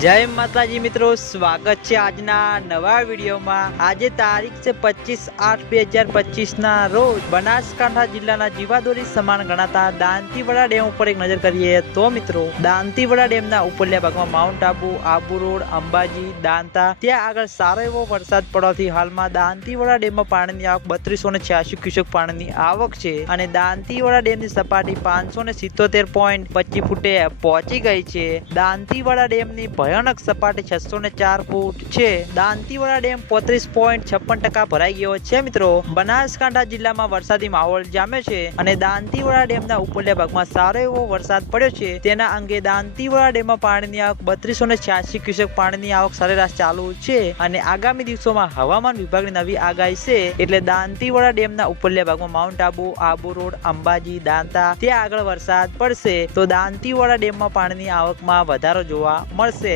જય માતાજી મિત્રો, સ્વાગત છે આજના નવા વિડીયોમાં. આજે તારીખ છે પચીસ આઠ બે હજાર પચીસ ના રોજ બનાસકાંઠા જિલ્લાના જીવાદોરી સમાન ગણાતા દાંતીવાડા ડેમ ઉપર એક નજર કરીએ તો મિત્રો, દાંતીવાડા ડેમના ઉપરલ્યા ભાગમાં માઉન્ટ આબુ આબુ રોડ, અંબાજી, દાંતા, ત્યાં આગળ સારો એવો વરસાદ પડવાથી હાલમાં દાંતીવાડા ડેમમાં પાણીની આવક બત્રીસો ને છ્યાસી ક્યુસેક પાણીની આવક છે અને દાંતીવાડા ડેમની સપાટી પાંચસો ને સિત્તોતેર પોઈન્ટ પચીસ ફૂટે પહોંચી ગઈ છે. દાંતીવાડા ડેમની ભયાનક સપાટી છસો ને ચાર ફૂટ છે. દાંતીવાડા ડેમ પોત્રીસ પોઈન્ટ છપ્પન ટકા ભરાઈ ગયો છે મિત્રો. બનાસકાંઠા જિલ્લામાં વરસાદી માહોલ જામે છે અને દાંતીવાડા ડેમના ઉપરલા ભાગમાં સારો એવો વરસાદ પડ્યો છે. તેના અંગે દાંતીવાડા ડેમમાં પાણીની આવક બત્રીસો ને છ્યાસી ક્યુસેક પાણીની આવક સરેરાશ ચાલુ છે અને આગામી દિવસોમાં હવામાન વિભાગની નવી આગાહી છે એટલે દાંતીવાડા ડેમના ઉપરલા ભાગમાં માઉન્ટ આબુ આબુ રોડ, અંબાજી, દાંતા, ત્યાં આગળ વરસાદ પડશે. તો દાંતીવાડા ડેમમાં પાણીની આવકમાં વધારો જોવા મળશે.